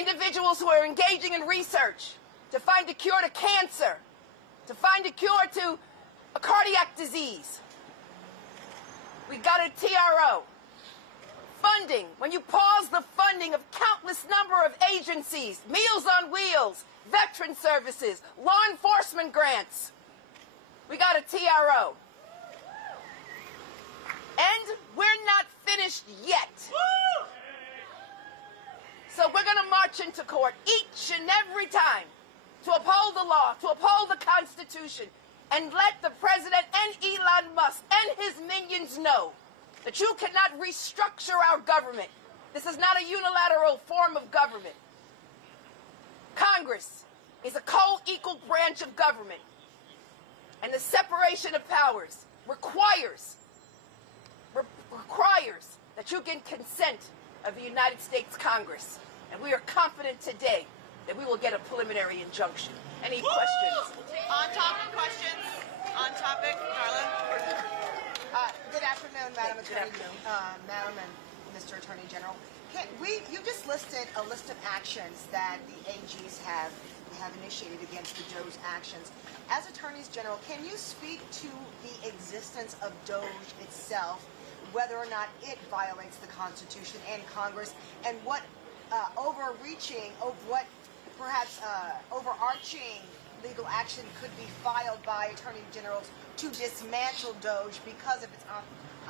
individuals who are engaging in research to find a cure to cancer, to find a cure to a cardiac disease. We got a TRO. Funding, when you pause the funding of countless number of agencies, Meals on Wheels, veteran services, law enforcement grants, we got a TRO. And we're not finished yet. So we're going to march into court each and every time to uphold the law, to uphold the Constitution, and let the President and Elon Musk and his minions know that you cannot restructure our government. This is not a unilateral form of government. Congress is a co-equal branch of government, and the separation of powers requires that you get consent of the United States Congress. And we are confident today that we will get a preliminary injunction. Any questions? On topic questions? On topic, Carla? Good afternoon, Madam Attorney, Madam and Mr. Attorney General. You just listed a list of actions that the AGs have initiated against the DOGE actions. As Attorneys General, can you speak to the existence of DOGE itself, whether or not it violates the Constitution and Congress, and what overarching legal action could be filed by Attorney Generals to dismantle DOGE because of its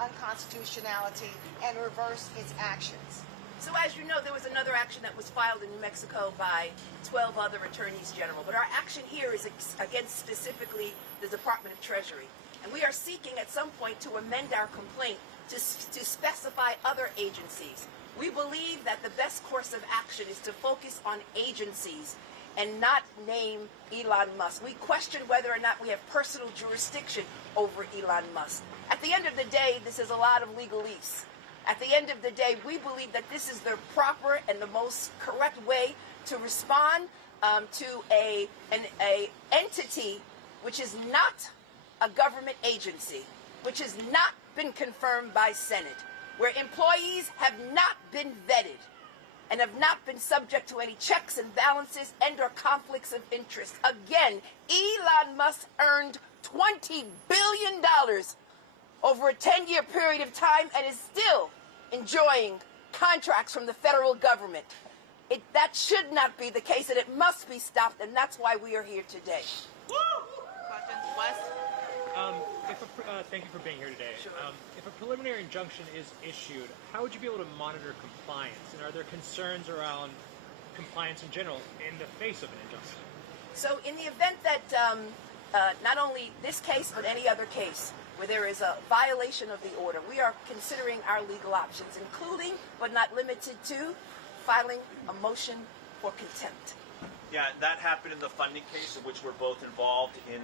unconstitutionality and reverse its actions? So as you know, there was another action that was filed in New Mexico by 12 other attorneys general. But our action here is against specifically the Department of Treasury. And we are seeking at some point to amend our complaint to specify other agencies. We believe that the best course of action is to focus on agencies and not name Elon Musk. We question whether or not we have personal jurisdiction over Elon Musk. At the end of the day, this is a lot of legalese. At the end of the day, we believe that this is the proper and the most correct way to respond to an entity which is not a government agency, which has not been confirmed by Senate, where employees have not been vetted and have not been subject to any checks and balances and or conflicts of interest. Again, Elon Musk earned $20 billion over a 10-year period of time and is still enjoying contracts from the federal government. That should not be the case, and it must be stopped, and that's why we are here today. Questions? Wes? Thank you for being here today. Sure. If a preliminary injunction is issued, how would you be able to monitor compliance? And are there concerns around compliance in general in the face of an injunction? So in the event that not only this case, but any other case where there is a violation of the order, we are considering our legal options, including, but not limited to, filing a motion for contempt. Yeah, that happened in the funding case in which we're both involved in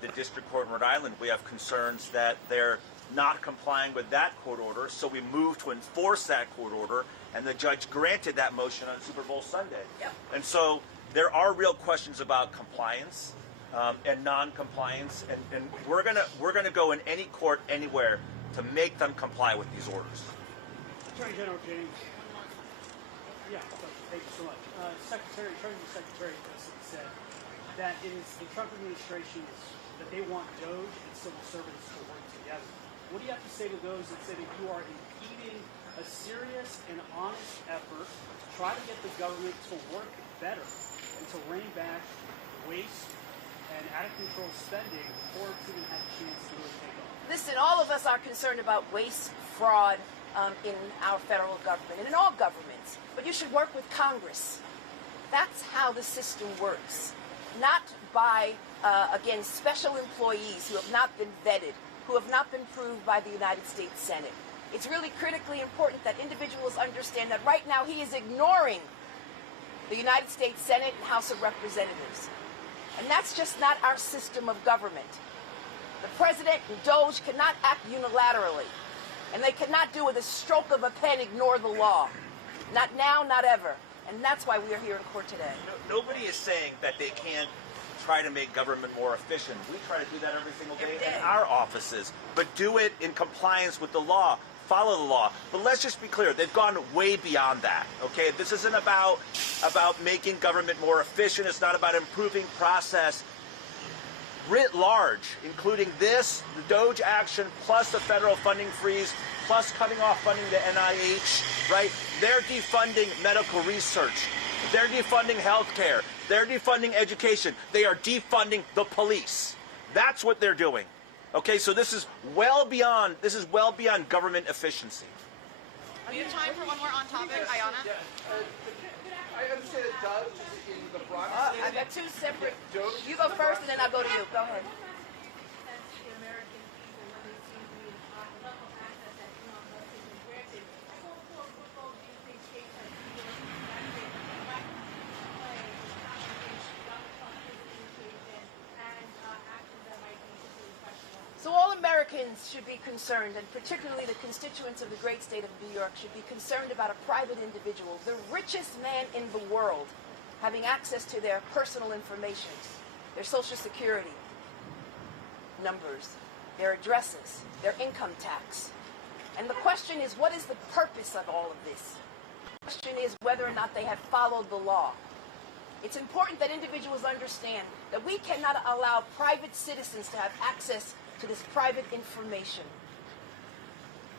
the district court in Rhode Island. We have concerns that they're not complying with that court order, so we moved to enforce that court order, and the judge granted that motion on Super Bowl Sunday. Yep. And so there are real questions about compliance and non-compliance, and we're gonna go in any court anywhere to make them comply with these orders. Attorney General James. Yeah, thank you so much. Treasury Secretary said that it is the Trump administration that they want DOGE and civil servants to work together. What do you have to say to those that say that you are impeding a serious and honest effort to try to get the government to work better and to rein back waste and out-of-control spending before it's even had a chance to really take off? Listen, all of us are concerned about waste, fraud in our federal government and in all governments. But you should work with Congress. That's how the system works. Not by, again, special employees who have not been vetted, who have not been proved by the United States Senate. It's really critically important that individuals understand that right now he is ignoring the United States Senate and House of Representatives. And that's just not our system of government. The President and DOGE cannot act unilaterally. And they cannot do with a stroke of a pen ignore the law. Not now, not ever. And that's why we are here in court today. Nobody is saying that they can't try to make government more efficient. We try to do that every single day in our offices. But do it in compliance with the law. follow the law. But let's just be clear, they've gone way beyond that, okay? This isn't about making government more efficient. It's not about improving process. Writ large, including this, the DOGE action, plus the federal funding freeze, plus cutting off funding to NIH, right? They're defunding medical research. They're defunding healthcare. They're defunding education. They are defunding the police. That's what they're doing. Okay, so this is well beyond government efficiency. We have time for one more on topic. Ayana? I understand that DOGE is in the Bronx. I've got two separate. You go first, and then I'll go to you. Go ahead. So all Americans should be concerned, and particularly the constituents of the great state of New York should be concerned about a private individual, the richest man in the world, having access to their personal information, their social security numbers, their addresses, their income tax. And the question is, what is the purpose of all of this? The question is whether or not they have followed the law. It's important that individuals understand that we cannot allow private citizens to have access to this private information.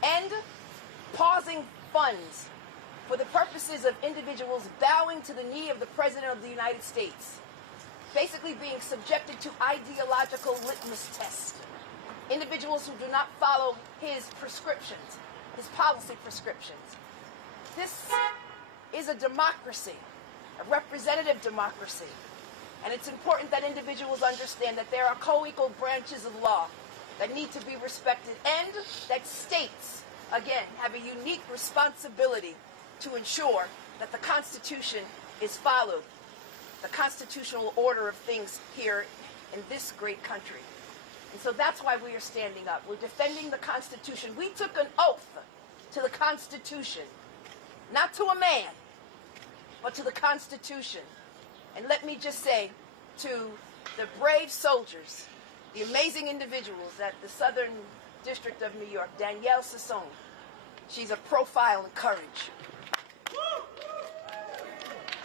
And pausing funds for the purposes of individuals bowing to the knee of the President of the United States, basically being subjected to ideological litmus tests. Individuals who do not follow his prescriptions, his policy prescriptions. This is a democracy, a representative democracy. And it's important that individuals understand that there are co-equal branches of law that need to be respected, and that states, again, have a unique responsibility to ensure that the Constitution is followed, the constitutional order of things here in this great country. And so that's why we are standing up. We're defending the Constitution. We took an oath to the Constitution, not to a man, but to the Constitution. And let me just say to the brave soldiers, the amazing individuals at the Southern District of New York, Danielle Sassone, she's a profile in courage.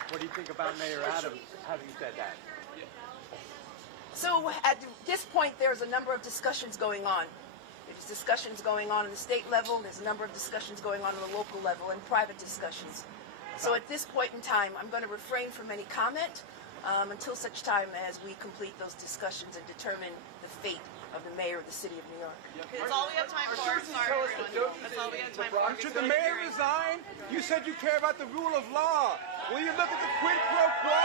What do you think about Mayor Adams having said that? So at this point, there's a number of discussions going on. There's discussions going on the state level. There's a number of discussions going on the local level, and private discussions. So at this point in time, I'm going to refrain from any comment until such time as we complete those discussions and determine the fate of the mayor of the city of New York. That's all we have time for. Sorry, everyone. That's all we have time for. Should the mayor resign? You said you care about the rule of law. Will you look at the quid pro quo?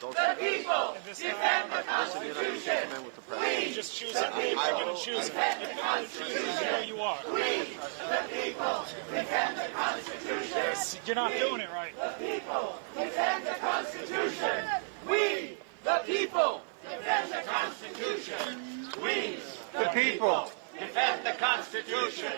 Don't the people defend the Constitution. We, Just choose it. You're going to choose it. defend the Constitution. You know you are. We, the people defend the Constitution. You're not doing it right. The people defend the Constitution. We, the people defend the Constitution. We, the people defend the Constitution.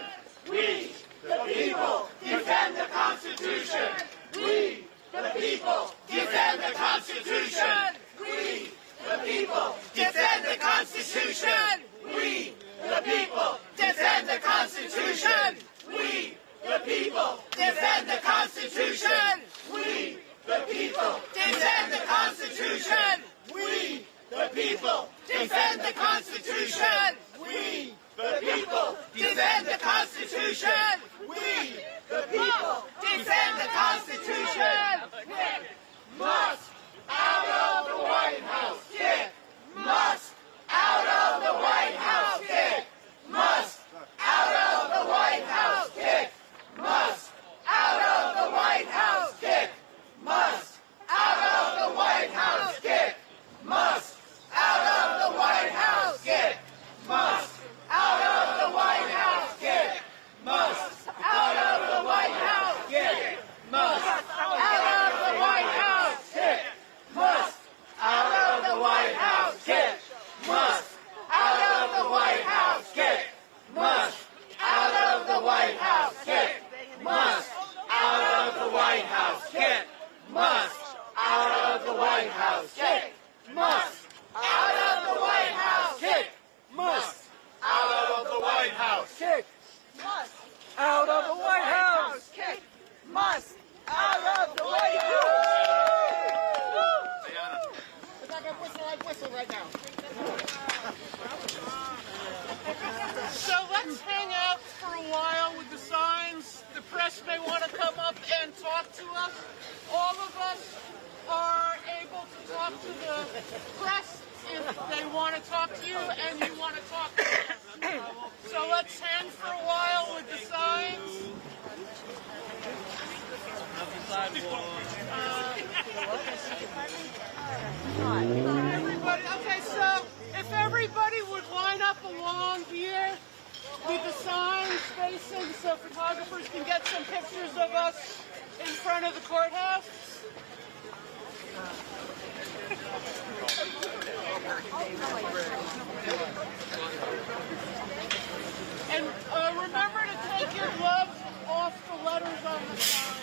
We, the people defend the Constitution. We, the people defend the Constitution. We, the people defend the Constitution. We, the people defend the Constitution. We, the people defend the Constitution. We, the people defend the Constitution. We, the people defend the Constitution. We, the people defend the Constitution. We, the people defend the Constitution. Get Musk out of the White House. Get Musk out of the White House. Get Musk out of the White House. Get Musk out of the White House. Get Musk out of the White House. Get Musk out of the White House. Get Musk out of the White House. Get Musk out of the White House. Get Musk out of the White House. Get Musk out of the White House. Get Musk out of the White House. Get Musk out of the White House. Get Musk out of the White House. Get Musk out of the White House. Get Musk out of the White House. Get Musk out of the White House. Get Musk out of the White House. Get Musk out of the White House. So let's hang out for a while with the signs. The press may want to come up and talk to us. All of us are able to talk to the press if they want to talk to you and you want to talk to them. So let's hang for a while with the signs. Everybody, okay, so if everybody would line up along here with the signs facing so photographers can get some pictures of us in front of the courthouse. And remember to take your gloves off the letters on the sign.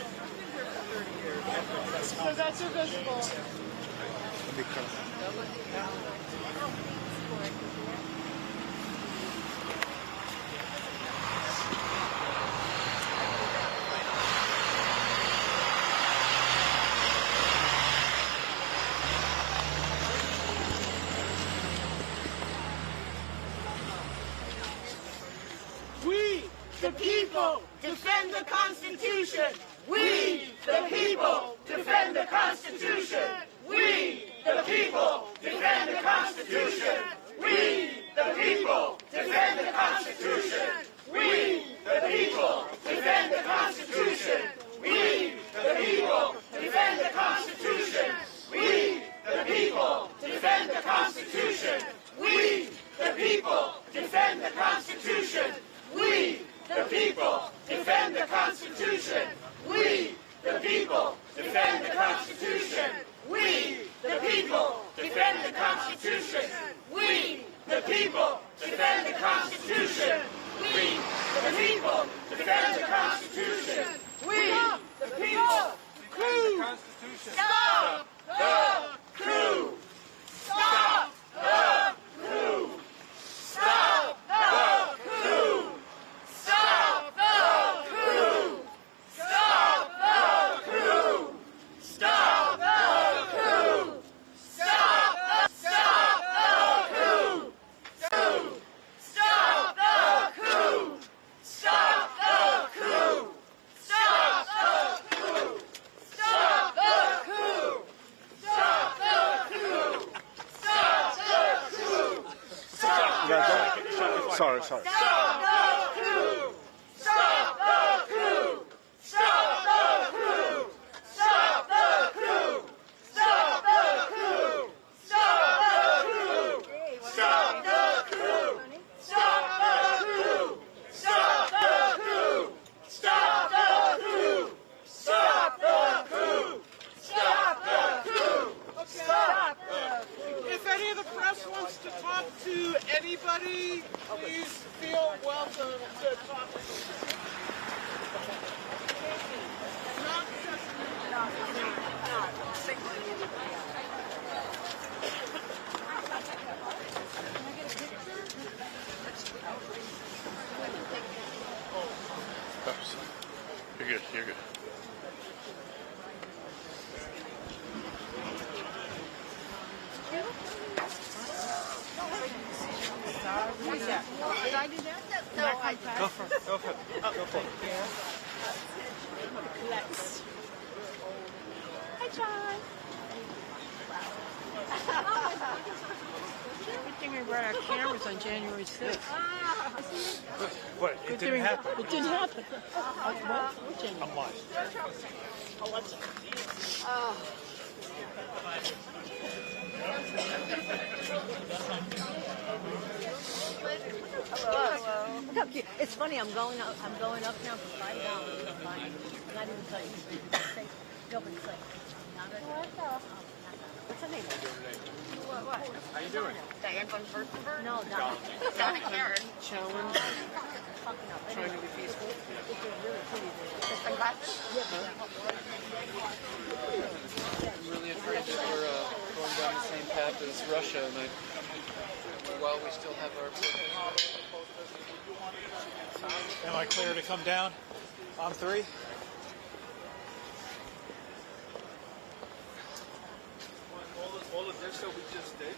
So that's invisible. We, the people, defend the Constitution. We, the people, defend the Constitution. We, the people, defend the Constitution. We, the people, defend the Constitution. We, the people, defend the Constitution. We, the people, defend the Constitution. We, the people, defend the Constitution. We, the people, defend the Constitution. We, the people, defend the Constitution. We, the people, defend the Constitution. We, the people, defend the Constitution. We, the people, defend the Constitution. We, the people, defend the Constitution. We, the people, coup! Stop the coup! Stop the coup! Stop the coup! Stop the coup! Stop the coup! Stop the coup! Stop the coup! Stop the coup! Stop the coup! Stop the coup! Stop the coup! Stop the coup! Stop the coup! Sorry. Stop the coup! Stop the coup! Stop the coup! Stop the coup! Stop the coup! Anybody, please feel welcome to talk to us. Not just You're good. You're good. Did I do that? No, I Go for it. Go for it. Go for it. Hi, John. Good thing we brought our cameras on January 6th. What? It didn't happen. It didn't happen. What January? I'm watching. Look, it's funny. I'm going up now for $5. Not even saying. Nobody's saying. What's her name? What? How you doing? Diane von Furstenberg? No, Donna. Donna Karen. Challenge. Trying to be peaceful. I'm really afraid that we're going down the same path as Russia, and while we still have our protest. Am I clear to come down on 3? all of this that we just did.